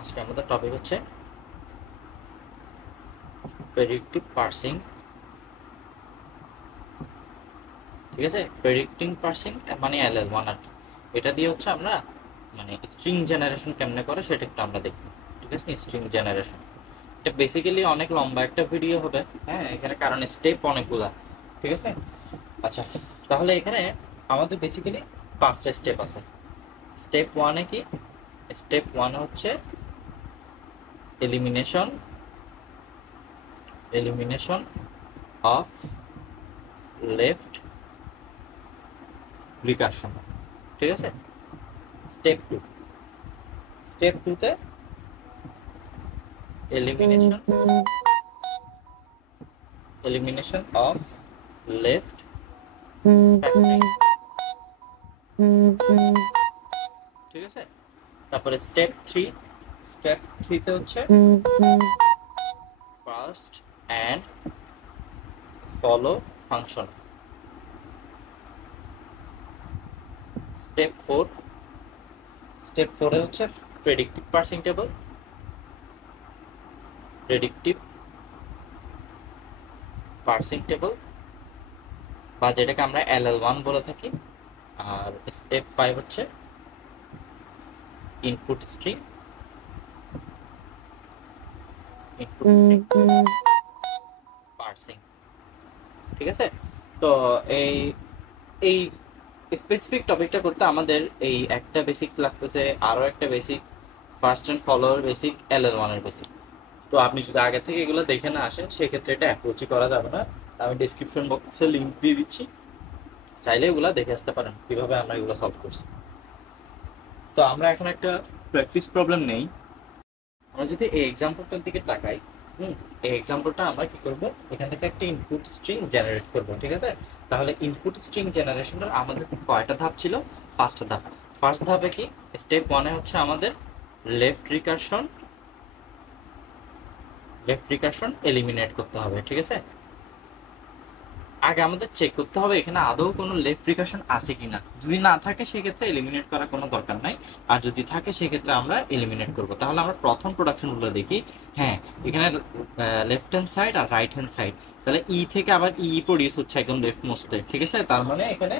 আজকে আমাদের টপিক হচ্ছে প্রেডিক্টিভ পার্সিং। ঠিক আছে, প্রেডিক্টিং পার্সিং মানে LL1 আর কি। এটা দিয়ে হচ্ছে আমরা মানে স্ট্রিং জেনারেশন কেমনে করে সেটা একটু আমরা দেখব। ঠিক আছে, স্ট্রিং জেনারেশন এটা বেসিক্যালি অনেক লম্বা একটা ভিডিও হবে। হ্যাঁ, এখানে কারণ স্টেপ অনেকগুলা। ঠিক আছে, আচ্ছা তাহলে এখানে আমাদের বেসিক্যালি 5টা স্টেপ আছে। স্টেপ ওয়ানে কি? স্টেপ ওয়ান হচ্ছে elimination elimination of left recursion. ঠিক আছে, স্টেপ টু। স্টেপ টুতে এলিমিনেশন অফ লেফট ফ্যাক্টরিং। ঠিক আছে, তারপরে স্টেপ থ্রি। স্টেপ থ্রিতে হচ্ছে first and follow function. Step four. Step ফোরে হচ্ছে predictive parsing table. Predictive parsing table বা যেটাকে আমরা LL1 বলে থাকি। আর স্টেপ ফাইভ হচ্ছে ইনপুট স্ট্রিং পার্সিং। ঠিক আছে, তো এই এই স্পেসিফিক টপিকটা করতে আমাদের এই একটা বেসিক লাগতেছে, আরো একটা basic first and follower basic, LL1 এর বেসিক। তো আপনি যদি আগে থেকে এগুলো দেখে না আসেন সেক্ষেত্রে এটা অ্যাপ্রোচই করা যাবে না। আমি ডিসক্রিপশন বক্সে লিঙ্ক দিয়ে দিচ্ছি, চাইলে এগুলো দেখে আসতে পারেন কিভাবে আমরা এগুলো সলভ করছি। তো আমরা এখন একটা প্র্যাকটিস প্রবলেম নেই। আমরা যদি এই এক্সাম্পলটার দিকে তাকাই, এই এক্সাম্পলটা আমরা কি করব, এখান থেকে একটা ইনপুট স্ট্রিং জেনারেট করব। ঠিক আছে, তাহলে ইনপুট স্ট্রিং জেনারেশনের আমাদের কয়টা ধাপ ছিল? 5টা ধাপ। ফার্স্ট ধাপে কি? স্টেপ ওয়ানে হচ্ছে আমাদের লেফট রিকারশন এলিমিনেট করতে হবে। ঠিক আছে, আগে আমাদের চেক করতে হবে এখানে আদৌ কোনো লেফট রিকারশন আছে কিনা। যদি না থাকে সেক্ষেত্রে এলিমিনেট করার কোনো দরকার নাই, আর যদি থাকে সেক্ষেত্রে আমরা এলিমিনেট করব। তাহলে আমরা প্রথম প্রোডাকশনগুলো দেখি। হ্যাঁ, এখানে লেফট হ্যান্ড সাইড আর রাইট হ্যান্ড সাইড, তাহলে ই থেকে আবার ই প্রডিউস হচ্ছে একদম লেফট মোস্টে। ঠিক আছে, তার মানে এখানে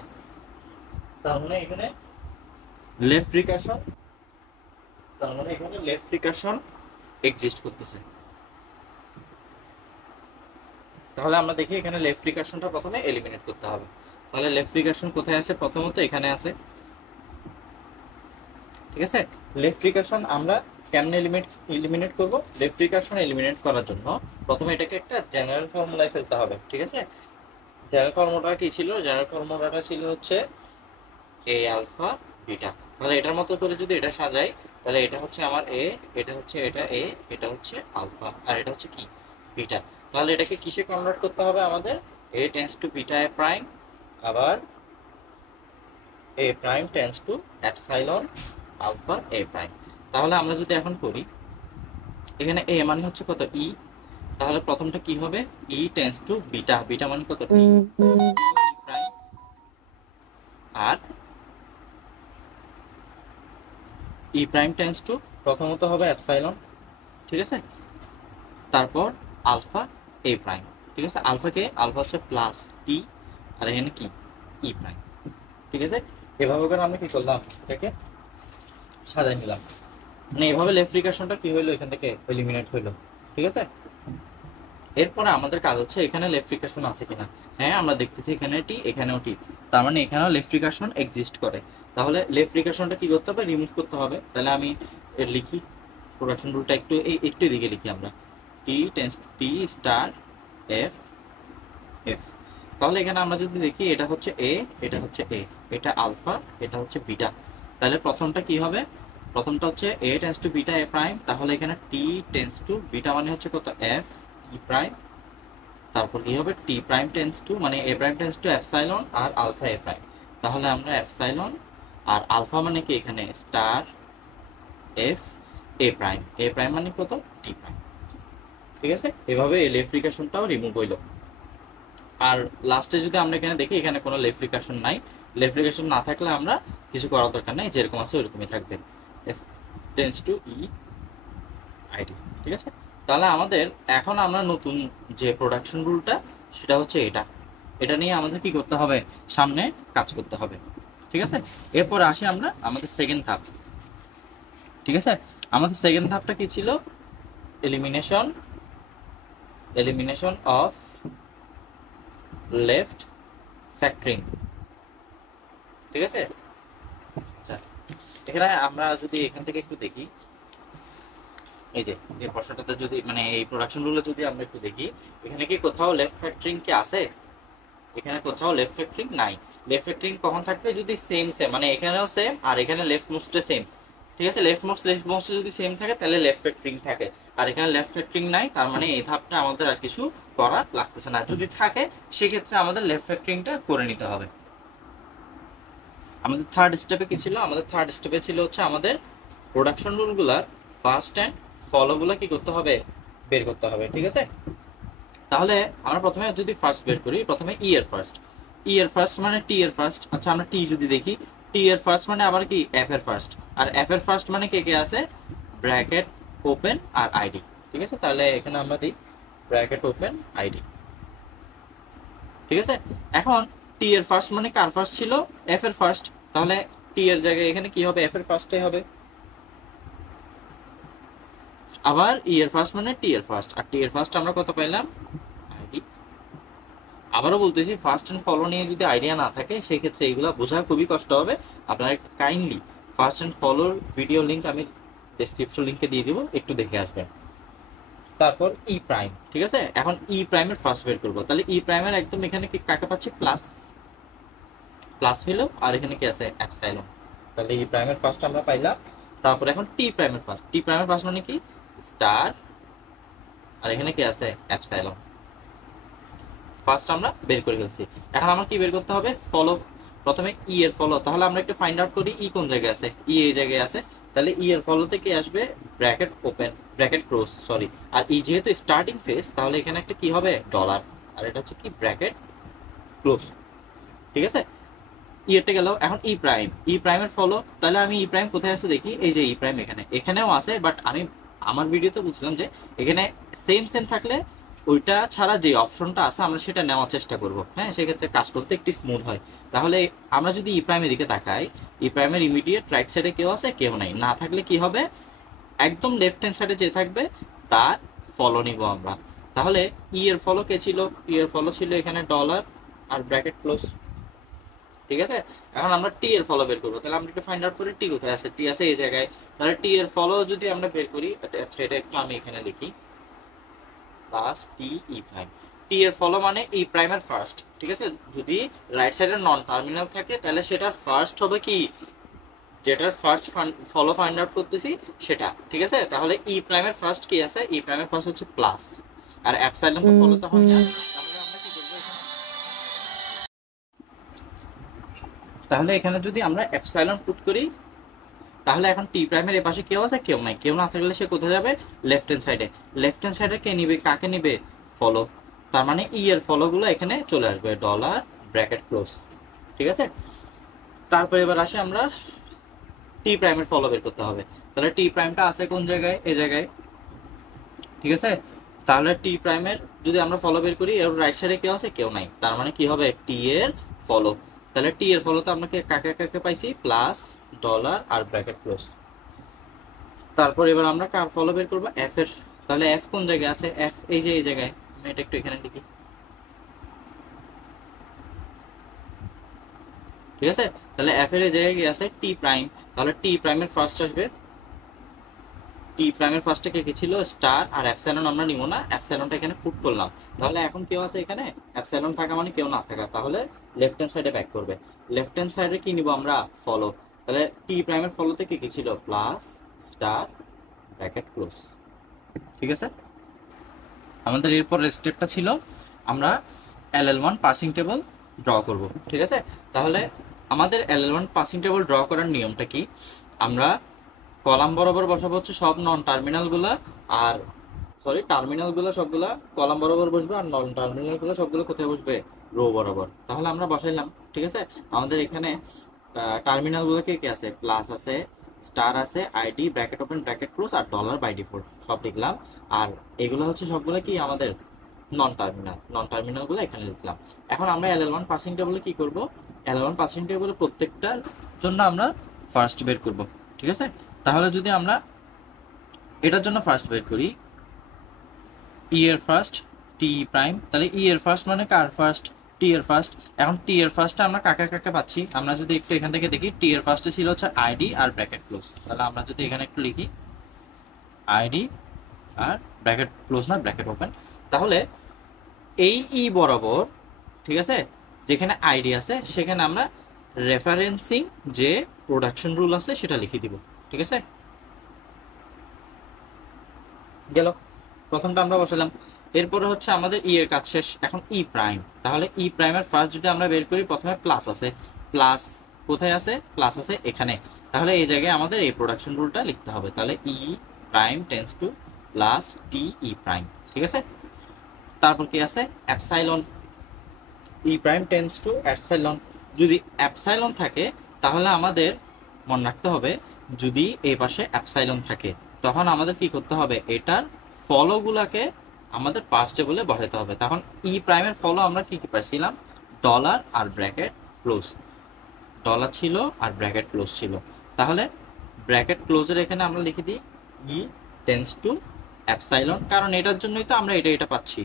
লেফট রিকারশন, তার মানে এখানে লেফট রিকারশন এক্সিস্ট করতেছে। তাহলে আমরা দেখি এখানে লেফট রিকারশনটা প্রথমে এলিমিনেট করতে হবে। তাহলে লেফট রিকারশন কোথায় আছে? প্রথমত এখানে আছে। ঠিক আছে, লেফট রিকারশন আমরা কেমনে এলিমিনেট করব? লেফট রিকারশন এলিমিনেট করার জন্য প্রথমে এটাকে একটা জেনারেল ফর্মুলায় ফেলতে হবে। ঠিক আছে, জেনারেল ফর্মুলাটা কি ছিল? জেনারেল ফর্মুলাটা ছিল হচ্ছে এ আলফা বিটা। তাহলে এটার মতো করে যদি এটা সাজাই, তাহলে এটা হচ্ছে আমার এ, এটা হচ্ছে এটা এ, এটা হচ্ছে আলফা, আর এটা হচ্ছে কি? বিটা। তাহলে এটাকে কিসে কনভার্ট করতে হবে আমাদের? A tends to beta A prime, আবার A prime tends to epsilon alpha A prime. তাহলে আমরা যদি এখন করি, এখানে এ মানে হচ্ছে কত? ই। তাহলে প্রথমটা কি হবে? E tends to beta, beta মানে কত? T prime. আর ই প্রাইম টেন্স টু প্রথমত হবে এপসাইলন। ঠিক আছে, তারপর আলফা এ প্রাইম। ঠিক আছে, আলফা হচ্ছে প্লাস টি, আর এখানে কি? ই প্রাইম। ঠিক আছে, এভাবে করে আমরা কি করলাম? এটাকে সাজাই নিলাম। মানে এভাবে লেফট রিকারশনটা কি হইলো? এখান থেকে এলিমিনেট হইলো। ঠিক আছে, এরপরে আমাদের কাজ হচ্ছে এখানে লেফট রিকারশন আছে কিনা। হ্যাঁ, আমরা দেখতেছি এখানে টি, এখানেও টি, তার মানে এখানেও লেফট রিকারশন এক্সিস্ট করে। তাহলে লেফট রিকারশনটা কি করতে হবে? রিমুভ করতে হবে। তাহলে আমি লিখি প্রোডাকশন রুলটা একটু এদিকে লিখি আমরা। টি tends to T star F F. তাহলে এখানে আমরা যদি দেখি, এটা হচ্ছে এ, এটা হচ্ছে এ, এটা আলফা, এটা হচ্ছে বিটা। তাহলে প্রথমটা কি হবে? প্রথমটা হচ্ছে A tends to beta A prime. তাহলে এখানে টি টেন্স টু বিটা মানে হচ্ছে কত? F T prime. তারপর কি হবে? টি প্রাইম টেন্স টু মানে A prime tends to epsilon আর আলফা এ প্রাইম। তাহলে আমরা এপসাইলন আর আলফা মানে কি? এখানে star F A prime, A prime মানে কত? T prime. ঠিক আছে, এভাবে এই লেফট রিকারশনটাও রিমুভ হইলো। আর লাস্টে যদি আমরা এখানে দেখি, এখানে কোনো লেফট রিকারশন নাই। লেফট রিকারশন না থাকলে আমরা কিছু করার দরকার নাই, যেরকম আছে ওইরকমই থাকবে। F tends to E ID. ঠিক আছে, তাহলে আমাদের এখন আমরা নতুন যে প্রোডাকশন রুলটা সেটা হচ্ছে এটা নিয়ে আমাদের কি করতে হবে, সামনে কাজ করতে হবে। ঠিক আছে, এরপর আসি আমরা আমাদের সেকেন্ড ধাপ। ঠিক আছে, আমাদের সেকেন্ড ধাপটা কি ছিল, এলিমিনেশন অফ লেফট ফ্যাক্টরিং। ঠিক আছে, আচ্ছা এখানে আমরা যদি এখান থেকে একটু দেখি, এই যে এই প্রশ্নটাতে যদি মানে এই প্রোডাকশন রুলে যদি আমরা একটু দেখি, এখানে কি কোথাও লেফট ফ্যাক্টরিং কি আছে? এখানে কোথাও লেফট ফ্যাক্টরিং নাই। লেফট ফ্যাক্টরিং কখন থাকবে, যদি সেম মানে এখানেও সেম আর এখানে লেফট মোস্টে সেম। ঠিক আছে, লেফট মোস্টে যদি সেম থাকে তাহলে লেফট ফ্যাক্টরিং থাকে, আর এখানে লেফট ফ্যাক্টরিং নাই, তার মানে এই ধাপটা আমাদের আর কিছু করা লাগতেছে না। যদি থাকে সেক্ষেত্রে আমাদের লেফট ফ্যাক্টরিংটা করে নিতে হবে। আমাদের থার্ড স্টেপে কি ছিল, আমাদের থার্ড স্টেপে ছিল হচ্ছে আমাদের প্রোডাকশন রুলগুলার ফার্স্ট অ্যান্ড ফলোগুলো কি করতে হবে, বের করতে হবে। ঠিক আছে, তাহলে আমরা প্রথমে যদি ফার্স্ট বের করি, প্রথমে ই এর ফার্স্ট মানে টি এর ফার্স্ট। আচ্ছা আমরা টি যদি দেখি, টি এর ফার্স্ট মানে আবার কি এফ এর ফার্স্ট, আর এফ এর ফার্স্ট মানে কে কে আছে, ব্র্যাকেট ওপেন আর আইডি। ঠিক আছে, তাহলে এখানে আমরা দিই ব্র্যাকেট ওপেন আইডি। ঠিক আছে, এখন টি এর ফার্স্ট মানে কার ফার্স্ট ছিল, এফ এর ফার্স্ট, তাহলে টি এর জায়গায় এখানে কি হবে, এফ এর ফার্স্টই হবে। আবার ই এর ফার্স্ট মানে টি এর ফার্স্ট, আর টি এর ফার্স্ট আমরা কত পাইলাম, আইডি। আবারও বলতেছি, ফার্স্ট এন্ড ফলো নিয়ে যদি আইডিয়া না থাকে সেই ক্ষেত্রে এগুলো বোঝা খুবই কষ্ট হবে। আপনারা কাইন্ডলি ফার্স্ট এন্ড ফলোর ভিডিও লিংক আমি ডেসক্রিপশন লিংকে দিয়ে দিব, একটু দেখে আসবেন। তারপর ই প্রাইম। ঠিক আছে, এখন ই প্রাইমের ফার্স্ট বের করবো, তাহলে ই প্রাইমের একদম এখানে কি কাকে পাচ্ছি, প্লাস হইলো, আর এখানে কি আছে অ্যাপসাইলন। তাহলে ই প্রাইমের ফার্স্ট আমরা পাইলাম। তারপর এখন টি প্রাইমের ফার্স্ট মানে কি স্টার, আর এখানে কি আছে অ্যাপসাইলন। ফার্স্ট আমরা বের করে ফেলছি। এখন আমরা কি বের করতে হবে, ফলো। প্রথমে ই এর ফলো, তাহলে আমরা একটু ফাইন্ড আউট করি ই কোন জায়গায় আছে, ই এই জায়গায় আছে, তাহলে ই এর ফলো থেকে আসবে bracket open bracket close sorry, আর ই যেহেতু স্টার্টিং ফেজ তাহলে এখানে একটা কি হবে ডলার, আর এটা হচ্ছে কি ব্র্যাকেট ক্লোজ। ঠিক আছে, ই এরটা গেল। এখন ই প্রাইমের ফলো, তাহলে আমি ই প্রাইম কোথায় আছে দেখি, এই যে ই প্রাইম এখানেও আছে, বাট আমি আমার ভিডিওতে বলছিলাম যে এখানে সেম থাকলে ওইটা ছাড়া যে অপশনটা আছে আমরা সেটা নেওয়ার চেষ্টা করব। হ্যাঁ, সেক্ষেত্রে কাজ করতে একটু স্মুথ হয়। তাহলে আমরা যদি ই প্রাইমের দিকে তাকাই, ই প্রাইমের ইমিডিয়েট রাইট সাইডে কেউ আছে, কেউ নাই, না থাকলে কি হবে, একদম লেফট হ্যান্ড সাইডে যে থাকবে তার ফলো নিব আমরা। তাহলে ই এর ফলো কে ছিল, ই এর ফলো ছিল এখানে ডলার আর ব্র্যাকেট ক্লোজ। ঠিক আছে, এখন আমরা টি এর ফলো বের করবো, তাহলে আমরা একটু ফাইন্ড আউট করি টি কোথায় আছে, টি আছে এই জায়গায়। তাহলে টি এর ফলো যদি আমরা বের করি, আচ্ছা এটা একটু আমি এখানে লিখি প্লাস টি ই প্রাইম। টি এর ফলো মানে ই প্রাইমের ফার্স্ট। ঠিক আছে, যদি রাইট সাইডে নন টার্মিনাল থাকে তাহলে সেটার ফার্স্ট হবে কি, যেটার ফার্স্ট ফলো ফাইন্ড আউট করতেছি সেটা। ঠিক আছে, তাহলে ই প্রাইমের ফার্স্ট কি আছে, ই প্রাইমের ফার্স্ট হচ্ছে প্লাস, আর অ্যাপসাইলন তো ফলো তো হয় না। তাহলে এখানে যদি আমরা অ্যাপসাইলন পুট করি, তাহলে এখন টি প্রাইমের এপাশে কেউ আছে, কেউ নাই, কেউ না থাকলে সে কোথায় যাবে, লেফট হ্যান্ড সাইডে। লেফট হ্যান্ড সাইডে কে নিবে, কাকে নিবে, ফলো। তার মানে ই এর ফলো গুলো এখানে চলে আসবে, ডলার ব্র্যাকেট ক্লোজ। ঠিক আছে, তারপর এবার আসে আমরা টি প্রাইমের ফলো বের করতে হবে। তাহলে টি প্রাইমটা আছে কোন জায়গায়, এই জায়গায়। ঠিক আছে, তাহলে টি প্রাইমের যদি আমরা ফলো বের করি, এর রাইট সাইডে কেউ আছে, কেউ নাই, তার মানে কি হবে টি এর ফলো। তাহলে টি এর ফলোতে আমরা কাকে কাকে পাইছি, প্লাস ডলার আর ব্র্যাকেট ক্লোজ। তারপর এবার আমরা কার ফলো বের করবো, এফ এর। তাহলে এফ কোন জায়গায় আছে, এফ এই যে এই জায়গায়, আমি এটা একটু এখানে লিখি। ঠিক আছে, তাহলে এফ এর জায়গায় আছে টি প্রাইম, তাহলে টি প্রাইমের ফার্স্ট আসবে। টি প্রাইমের ফার্স্টে কে ছিল, স্টার, আর অ্যাপসাইলন আমরা নিব না, অ্যাপসাইলনটা এখানে পুট করলাম। তাহলে এখন কেউ আছে এখানে, অ্যাপসাইলন থাকা মানে কেউ না থাকা, তাহলে লেফট হ্যান্ড সাইডে ব্যাক করবে। লেফট হ্যান্ড সাইডে কি নিব আমরা, ফলো। তাহলে টি প্রাইমের ফলোতে কি ছিল, প্লাস স্টার ব্র্যাকেট ক্লোজ। ঠিক আছে, আমাদের এরপর স্টেপটা ছিল আমরা LL1 পাসিং টেবল ড্র করব। ঠিক আছে, তাহলে আমাদের LL1 পাসিং টেবল ড্র করার নিয়মটা কি, আমরা কলাম বরাবর বসাবো হচ্ছে সব নন টার্মিনালগুলো, আর টার্মিনালগুলো সবগুলা কলাম বরাবর বসবে, আর নন টার্মিনালগুলো সবগুলো কোথায় বসবে, রো বরাবর। তাহলে আমরা বসাইলাম। ঠিক আছে, আমাদের এখানে টার্মিনালগুলো কে কে আছে, প্লাস আছে, স্টার আছে, ID, bracket open, bracket close, আর ডলার বাই ডিফল্ট সব লিখলাম। আর এগুলো হচ্ছে সবগুলো কি আমাদের নন টার্মিনাল গুলো এখানে লিখলাম। এখন আমরা LL1 পার্সিং টেবিলে কি করব, LL1 পার্সিং টেবিলে প্রত্যেকটার জন্য আমরা ফার্স্ট বের করব, ঠিক আছে। তাহলে যদি আমরা এটার জন্য ফার্স্ট বের করি, ই এর ফার্স্ট টি প্রাইম, তাহলে ই এর ফার্স্ট মানে কার ফার্স্ট, টি এর ফার্স্ট। এখন টি এর ফার্স্টে আমরা কাকে কাকে পাচ্ছি, আমরা যদি একটু এখান থেকে দেখি, টি এর ফার্স্টে ছিল হচ্ছে আইডি আর ব্র্যাকেট ক্লোজ। তাহলে আমরা যদি এখানে একটু লিখি আইডি আর ব্র্যাকেট ক্লোজ না ব্র্যাকেট ওপেন, তাহলে এই ই বরাবর, ঠিক আছে, যেখানে আইডি আছে সেখানে আমরা রেফারেন্সিং যে প্রোডাকশন রুল আছে সেটা লিখে দিব, ঠিক আছে। গেল, প্রথমটা আমরা বসালাম। এরপরে হচ্ছে আমাদের ই এর কাজ শেষ। এখন ই প্রাইম, তাহলে ই প্রাইমের ফার্স্ট যদি আমরা বের করি, প্রথমে প্লাস আছে, প্লাস কোথায় আছে, প্লাস আছে এখানে। তাহলে এই জায়গায় আমাদের এই প্রোডাকশন রুলটা লিখতে হবে। তাহলে ই প্রাইম টেন্স টু প্লাস টি ই প্রাইম, ঠিক আছে। তারপর কি আছে, epsilon, E prime tends to epsilon. যদি অ্যাপসাইলন থাকে তাহলে আমাদের মনে রাখতে হবে, যদি এই পাশে অ্যাপসাইলন থাকে তখন আমাদের কি করতে হবে, এটার ফলোগুলাকে আমাদের পাস টেবলে বসাতে হবে। তখন ই প্রাইমের ফলো আমরা কি কি পাইছিলাম, ডলার আর ব্র্যাকেট ক্লোজ, ডলার ছিল আর ব্র্যাকেট ক্লোজ ছিল। তাহলে ব্র্যাকেট ক্লোজের এখানে আমরা লিখে দিই ই টেন্স টু অ্যাপসাইলন, কারণ এটার জন্যই তো আমরা এটা পাচ্ছি।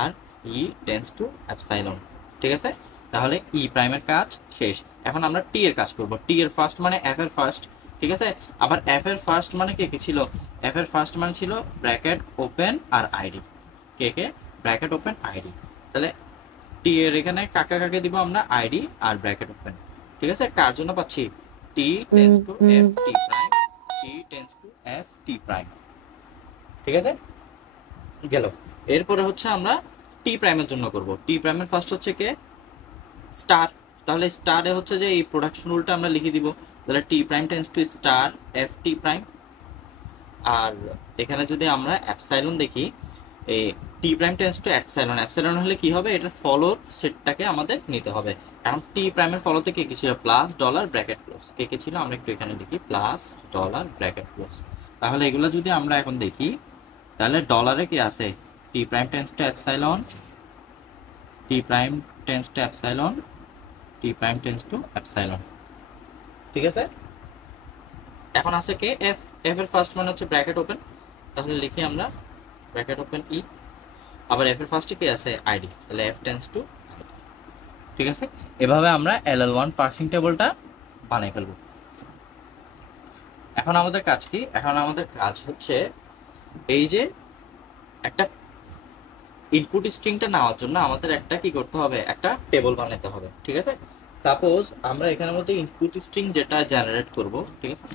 আর ই টেন্স টু অ্যাপসাইলন, ঠিক আছে। তাহলে ই প্রাইমের কাজ শেষ। এখন আমরা টি এর কাজ করব। টি এর ফার্স্ট মানে এফ এর ফার্স্ট, ঠিক আছে। আবার এফ এর ফার্স্ট মানে কে ছিল, এফ এর ফার্স্ট মানে ছিল ব্র্যাকেট ওপেন আর আইডি, কে ব্র্যাকেট ওপেন আইডি। তাহলে টি এর এখানে কাকে কাকে দিব আমরা, আইডি আর ব্র্যাকেট ওপেন, ঠিক আছে। কার জন্য পাচ্ছি, টি tends to F T prime, T tends to F T prime, ঠিক আছে। গেল, এরপরে হচ্ছে আমরা টি প্রাইমের জন্য করব। টি প্রাইমের ফার্স্ট হচ্ছে কে, স্টার। তাহলে স্টারে হচ্ছে যে এই প্রোডাকশন রুলটা আমরা লিখে দিব। তাহলে T prime tends to star F T prime. আর এখানে যদি আমরা অ্যাপসাইলন দেখি, এই T prime tends to epsilon, epsilon হলে কি হবে, এটার ফলোর সেটটাকে আমাদের নিতে হবে। কারণ টি প্রাইমের ফলোতে কে ছিল, প্লাস ডলার ব্র্যাকেট ক্লোজ, কে ছিল আমরা একটু এখানে লিখি প্লাস ডলার ব্র্যাকেট ক্লোজ। তাহলে এগুলো যদি আমরা এখন দেখি, তাহলে ডলারে কি আছে, T prime tends to epsilon, T prime tends to epsilon, T prime tends to epsilon, ঠিক আছে। এখন আছে কে, এফ। এফ এর ফার্স্ট মানে হচ্ছে ব্র্যাকেট ওপেন, তাহলে লিখি আমরা ব্র্যাকেট ওপেন ই। আবার এফ এর ফার্স্টে কি আছে, আইডি, তাহলে এফ টেন্স টু আইডি, ঠিক আছে। এভাবে আমরা LL1 পার্সিং টেবিলটা বানাই ফেলবো। এখন আমাদের কাজ কি, এখন আমাদের কাজ হচ্ছে এই যে একটা ইনপুট স্ট্রিংটা নেওয়ার জন্য আমাদের একটা কি করতে হবে, একটা টেবিল বানাতে হবে, ঠিক আছে। সাপোজ আমরা এখানের মধ্যে ইনপুট স্ট্রিং যেটা জেনারেট করব, ঠিক আছে,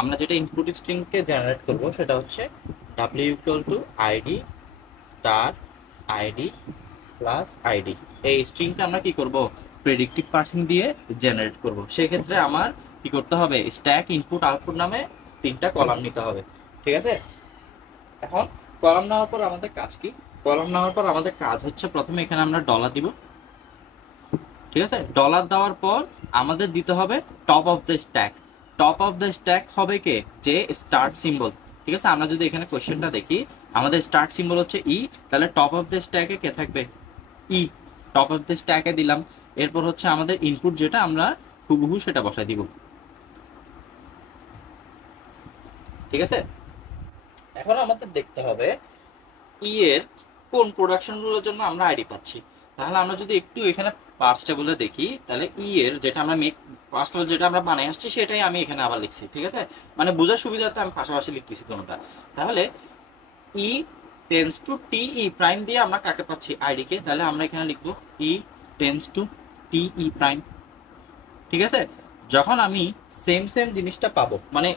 আমরা যেটা ইনপুট স্ট্রিংকে জেনারেট করব সেটা হচ্ছে w equal to ID star ID plus ID. এই স্ট্রিংটা আমরা কি করব, প্রেডিক্টিভ পার্সিং দিয়ে জেনারেট করব। সেক্ষেত্রে আমার কি করতে হবে, স্ট্যাক ইনপুট আউটপুট নামে 3টা কলাম নিতে হবে, ঠিক আছে। এখন কলাম নেওয়ার পর আমাদের কাজ কি, কলাম নেওয়ার পর আমাদের কাজ হচ্ছে প্রথমে এখানে আমরা ডলার দিব, ঠিক আছে। ডলার দেওয়ার পর আমাদের দিতে হবে top of the stack. Top of the stack হবে কে, যে স্টার্ট সিম্বল, ঠিক আছে। আমরা যদি এখানে কোশ্চেনটা দেখি, আমাদের স্টার্ট সিম্বল হচ্ছে ই, তাহলে টপ অফ দ্য স্ট্যাকে কে থাকবে, ই। টপ অফ দ্য স্ট্যাকে দিলাম। এরপর হচ্ছে আমাদের ইনপুট যেটা আমরা হুবহু সেটা বসাই দিব, ঠিক আছে। এখন আমাদের দেখতে হবে ই এর কোন প্রোডাকশন গুলোর জন্য আমরা আইডি পাচ্ছি। তাহলে আমরা যদি একটু এখানে পার্স টেবলে দেখি, তাহলে ই এর যেটা আমরা পার্স টেবল যেটা আমরা বানাই আসছি সেটাই আমি এখানে আবার লিখছি, ঠিক আছে। মানে বোঝার সুবিধাতে আমি পাশাপাশি লিখতেছি কোনটা। তাহলে E tends to T E prime দিয়ে আমরা কাকে পাচ্ছি, আইডি কে। তাহলে আমরা এখানে লিখবো E tends to T E prime, ঠিক আছে। যখন আমি সেম জিনিসটা পাবো, মানে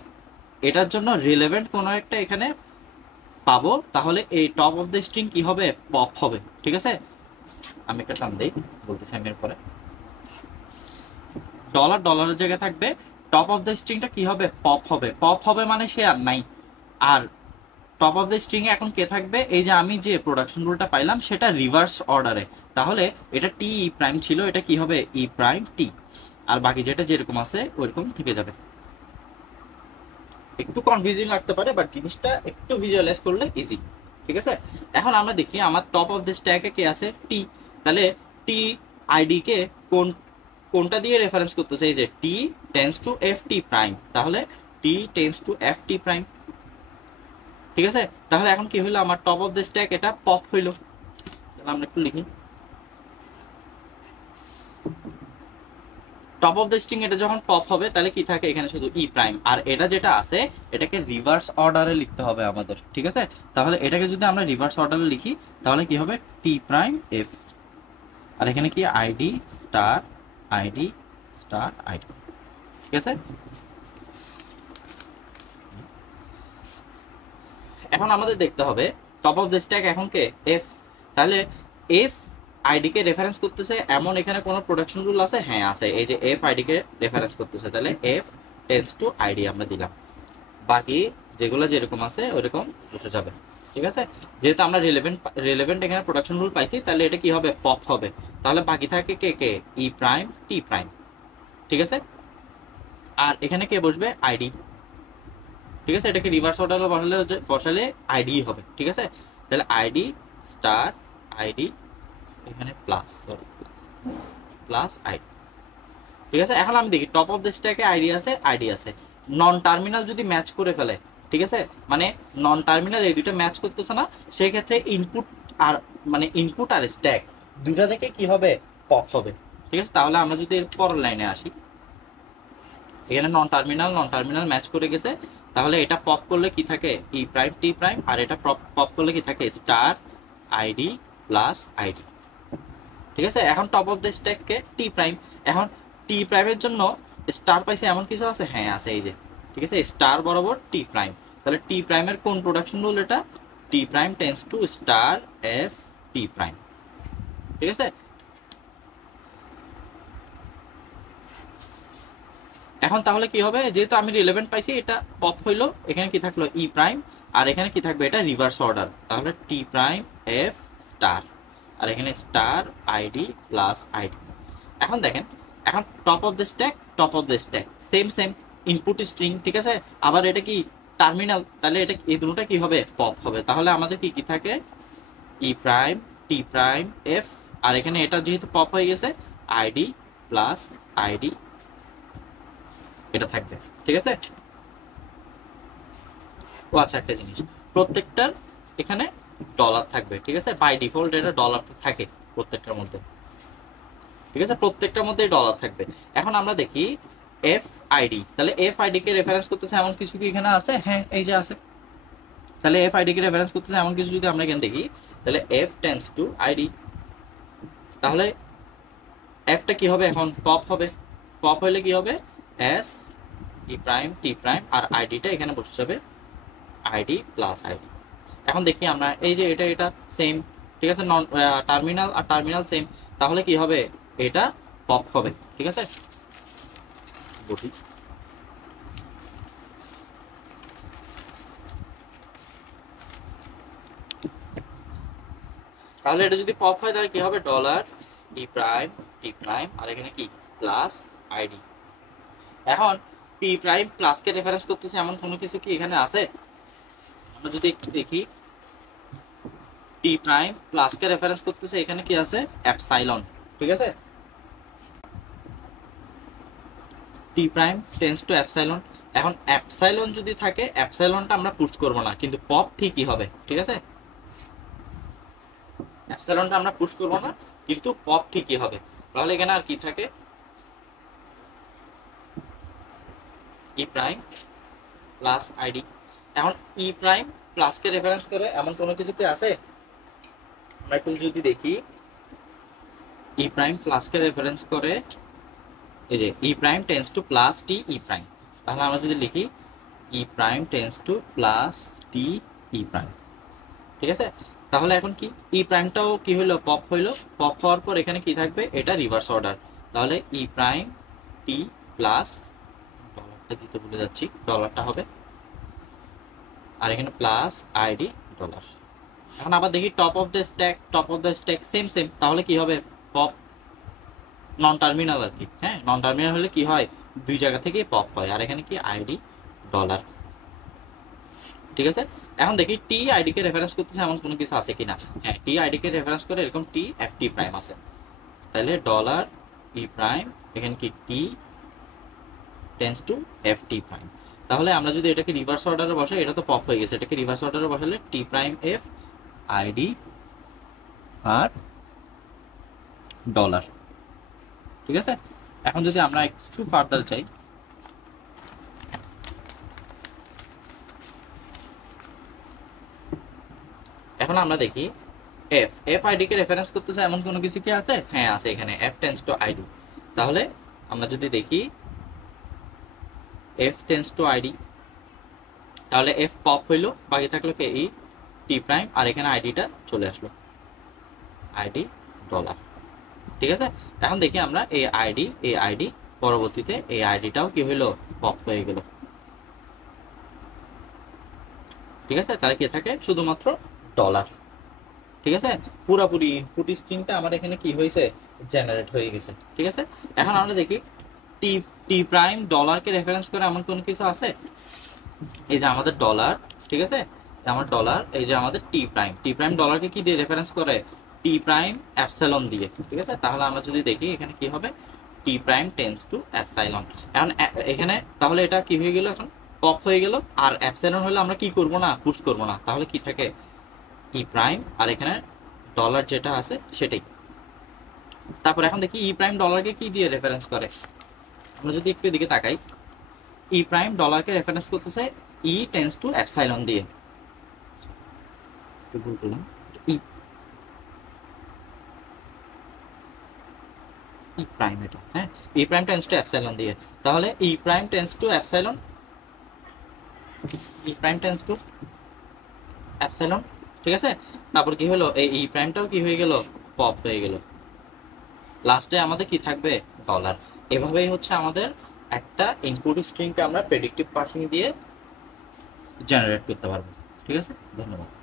এটার জন্য রিলেভেন্ট কোনো একটা এখানে পাবো, তাহলে এই টপ অফ দ্য স্ট্রিং কি হবে, পপ হবে, ঠিক আছে। আমি একটা টান দেই, বলতেছি আমি এরপরে ডলারের জায়গায় থাকবে, টপ অফ দ্য স্ট্রিংটা কি হবে, পপ হবে। পপ হবে মানে সে আর নাই। আর টপ অফ দ্য স্ট্রিং এ এখন কে থাকবে, এই যে আমি যে প্রোডাকশন রুলটা পাইলাম সেটা রিভার্স অর্ডারে। তাহলে এটা টি ই প্রাইম ছিল, এটা কি হবে, ই প্রাইম টি। আর বাকি যেটা যেরকম আছে ওইরকম থেকে যাবে। একটু কনফিউজিং লাগতে পারে, বাট জিনিসটা একটু ভিজুয়ালাইজ করলে ইজি। ঠিক আছে, এখন আমরা দেখি আমার টপ অফ দ্য স্ট্যাকে কে আছে, টি। তাহলে টি আইডি কে কোনটা দিয়ে রেফারেন্স করতেছে, এই যে T tends to F T prime, তাহলে T tends to F T prime. ঠিক আছে, তাহলে এখন কি হইলো, আমার টপ অফ দ্য স্ট্যাক এটা পপ হইলো। তাহলে আমরা একটু লিখি, টপ অফ দ্য স্ট্রিং এটা যখন পপ হবে তাহলে কি থাকে, এখানে শুধু ই প্রাইম, আর এটা যেটা আছে এটাকে রিভার্স অর্ডারে লিখতে হবে আমাদের। ঠিক আছে, তাহলে এটাকে যদি আমরা রিভার্স অর্ডারে লিখি তাহলে কি হবে, টি প্রাইম এফ, আর এখানে কি ID star ID star ID. ঠিক আছে, এখন আমাদের দেখতে হবে টপ অফ দ্য স্ট্যাক এখন কে, এফ। তাহলে এফ আইডি কে রেফারেন্স করতেছে এমন এখানে কোনো প্রোডাকশন রুল আছে, হ্যাঁ আছে, এই যে এফ আইডি কে রেফারেন্স করতেছে, তাহলে এফ টেন্স টু আইডি আমরা দিলাম, বাকি যেগুলো যেরকম আছে ওইরকম বসে যাবে। ঠিক আছে, যেহেতু আমরা রিলেভেন্ট এখানে প্রোডাকশন রুল পাইছি, তাহলে এটা কি হবে, পপ হবে। তাহলে বাকি থাকে কে কে, ই প্রাইম টি প্রাইম। ঠিক আছে, আর এখানে কে বসবে, আইডি। ঠিক আছে, এটাকে রিভার্স অর্ডারে বসালে আইডি হবে। ঠিক আছে, তাহলে আইডি স্টার আইডি, এখানে প্লাস প্লাস আইডি। ঠিক আছে, এখন আমি দেখি টপ অফ দ্য স্ট্যাকে আইডি আছে, নন টার্মিনাল যদি ম্যাচ করে ফেলে, ঠিক আছে, মানে নন টার্মিনাল এই দুটো ম্যাচ করতেছে না, সেই ক্ষেত্রে ইনপুট আর মানে ইনপুট আর স্ট্যাক দুটা থেকে কি হবে, পপ হবে। ঠিক আছে, তাহলে আমরা যদি এর পরের লাইনে আসি, এখানে নন টার্মিনাল ম্যাচ করে গেছে, তাহলে এটা পপ করলে কি থাকে, ই প্রাইম টি প্রাইম, আর এটা পপ করলে কি থাকে, স্টার আইডি প্লাস আইডি। ঠিক আছে, এখন top of the stack K T prime. এখন টি প্রাইমের জন্য স্টার পাইছে এমন কিছু আছে, হ্যাঁ আছে, এই যে। ঠিক আছে, স্টার বরাবর টি প্রাইম, তাহলে টি প্রাইমের কোন প্রোডাকশন রুল এটা, T prime tends to star F T prime. ঠিক আছে, এখন তাহলে কি হবে, যেহেতু আমি রিলেভেন্ট পাইছি, এটা পপ হইলো, এখানে কি থাকলো, ই প্রাইম, আর এখানে কি থাকবে, এটা রিভার্স অর্ডার, তাহলে টি প্রাইম এফ স্টার, আর এখানে স্টার আইডি প্লাস আইডি। এখন দেখেন, এখন top of the stack same input string. ঠিক আছে, আবার এটা কি টার্মিনাল, তাহলে এটা এই দুটোটা কি হবে, পপ হবে। তাহলে আমাদের কি কি থাকে, ই প্রাইম টি প্রাইম এফ, আর এখানে এটা যেহেতু পপ হয়ে গেছে, আইডি প্লাস আইডি এটা থাকবে। ঠিক আছে, ও আচ্ছা, একটা জিনিস, প্রত্যেকটার এখানে ডলার থাকবে। ঠিক আছে, বাই ডিফল্ট এটা ডলার থাকে প্রত্যেকটার মধ্যে। ঠিক আছে, প্রত্যেকটার মধ্যে ডলার থাকবে। এখন আমরা দেখি এফ আইডি, তাহলে এফ আইডি কে রেফারেন্স করতেছে এমন কিছু কি এখানে আছে, হ্যাঁ এই যে আছে। তাহলে এফ আইডি কে রেফারেন্স করতেছে এমন কিছু যদি আমরা এখানে দেখি, তাহলে এফ টেন্স টু আইডি, তাহলে এফটা কি হবে, এখন পপ হবে। পপ হলে কি হবে, এস ই প্রাইম টি প্রাইম, আর আইডিটা এখানে বসে যাবে আইডি প্লাস আইডি। এখন দেখি আমরা, এই যে এটা সেম। ঠিক আছে, নন টার্মিনাল আর টার্মিনাল সেম, তাহলে কি হবে, এটা পপ হবে। ঠিক আছে, বলি তাহলে এটা যদি পপ হয় তাহলে কি হবে, ডলার ই প্রাইম টি প্রাইম, আর এখানে কি প্লাস আইডি। এখন টি প্রাইম প্লাস কে রেফারেন্স করতেছে এমন কোনো কিছু কি এখানে আছে, আমরা যদি একটু দেখি, টি প্রাইম প্লাস কে রেফারেন্স করতেছে এখানে কি আছে, এপসাইলন। ঠিক আছে, T prime tends to epsilon. এখন এপসাইলন যদি থাকে, এপসাইলনটা আমরা পুশ করব না, কিন্তু পপ ঠিকই হবে। ঠিক আছে, এপসাইলনটা আমরা পুশ করব না, কিন্তু পপ ঠিকই হবে। তাহলে এখানে আর কি থাকে, ই প্রাইম প্লাস আইডি। এখন ই প্রাইম প্লাস কে রেফারেন্স করে এমন কোনো কিছু কি আছে, আমরা একটু যদি দেখি, ই প্রাইম প্লাস কে রেফারেন্স করে, এই যে ই প্রাইম টেন্স টু প্লাস টি ই প্রাইম, তাহলে আমরা যদি লিখি ই প্রাইম টেন্স টু প্লাস টি ই প্রাইম। ঠিক আছে, তাহলে এখন কি ই প্রাইমটাও কি হইলো, পপ হইলো। পপ হওয়ার পর এখানে কি থাকবে, এটা রিভার্স অর্ডার, তাহলে ই প্রাইম টি প্লাস, ডলারটা দিতে ভুলে যাচ্ছি, ডলারটা হবে, আর এখানে প্লাস আইডি ডলার। এখন আবার দেখি top of the stack same, তাহলে কি হবে, পপ নন টার্মিনাল আর কি। হ্যাঁ, নন টার্মিনাল হলে কি হয়, দুই জায়গা থেকে পপ হয়, আর এখানে কি আইডি ডলার। ঠিক আছে। এখন দেখি টি আইডি কে রেফারেন্স করতেছে এমন কোনো কিছু আছে কিনা। হ্যাঁ, টি আইডি কে রেফারেন্স করে এরকম টি এফ টি প্রাইম আছে, তাহলে ডলার ই প্রাইম এখানে কি টি tends to F T prime. তাহলে আমরা যদি এটাকে রিভার্স অর্ডারে বসাই, এটা তো পপ হয়ে গেছে, এটাকে রিভার্স অর্ডারে বসালে টি প্রাইম এফ আইডি আর ডলার। ঠিক আছে। এখন যদি আমরা একটু ফার্দার চাই, এখন আমরা দেখি F F ID K reference করতেছে এমন কোনো কিছু কি আছে? হ্যাঁ আছে, এখানে এফ টেন্স টু আইডি। তাহলে আমরা যদি দেখি এফ টেন্স টু আইডি, তাহলে এফ পপ হইলো, বাকি থাকলো কে ই টি প্রাইম, আর এখানে আইডিটা চলে আসলো আইডি ডলার। ঠিক আছে। এখন দেখি আমরা এই আইডি পরবর্তীতে এই আইডিটাও কি হইলো, পপ হয়ে গেল। ঠিক আছে। তাহলে কি থাকে? শুধুমাত্র ডলার। ঠিক আছে। পুরোপুরি ইনপুট স্ট্রিংটা আমার এখানে কি হয়েছে, জেনারেট হয়ে গেছে। ঠিক আছে। এখন আমরা দেখি টি টি প্রাইম ডলারকে রেফারেন্স করে এমন কোনো কিছু আছে? এই যে আমাদের ডলার, ঠিক আছে, আমার ডলার, এই যে আমাদের টি প্রাইম ডলারকে কি দিয়ে রেফারেন্স করে? টি প্রাইম অ্যাপসাইলন দিয়ে। ঠিক আছে। তাহলে আমরা যদি দেখি এখানে কি হবে, T prime tends to epsilon. এখন এখানে তাহলে এটা কি হয়ে গেল, এখন পপ হয়ে গেল। আর অ্যাপসাইলন হলে আমরা কি করব না, পুশ করব না। তাহলে কি থাকে, ই প্রাইম আর এখানে ডলার যেটা আছে সেটাই। তারপর এখন দেখি ই প্রাইম ডলারকে কি দিয়ে রেফারেন্স করে। আমরা যদি একটু এদিকে তাকাই, ই প্রাইম ডলারকে রেফারেন্স করতেছে ই টেন্স টু এপসাইলন দিয়ে। ভুল করলাম, ই প্রাইম এটা, হ্যাঁ, ই প্রাইম টেন্স টু এপসাইলন দিয়ে। তাহলে ই prime tends to epsilon, E prime tends to epsilon. ঠিক আছে। তারপর কি হলো, এই ই প্রাইমটাও কি হয়ে গেল, পপ হয়ে গেল। লাস্টে আমাদের কি থাকবে, ডলার। এভাবেই হচ্ছে আমাদের একটা ইনপুট স্ট্রিংকে আমরা প্রেডিক্টিভ পার্সিং দিয়ে জেনারেট করতে পারবো। ঠিক আছে। ধন্যবাদ।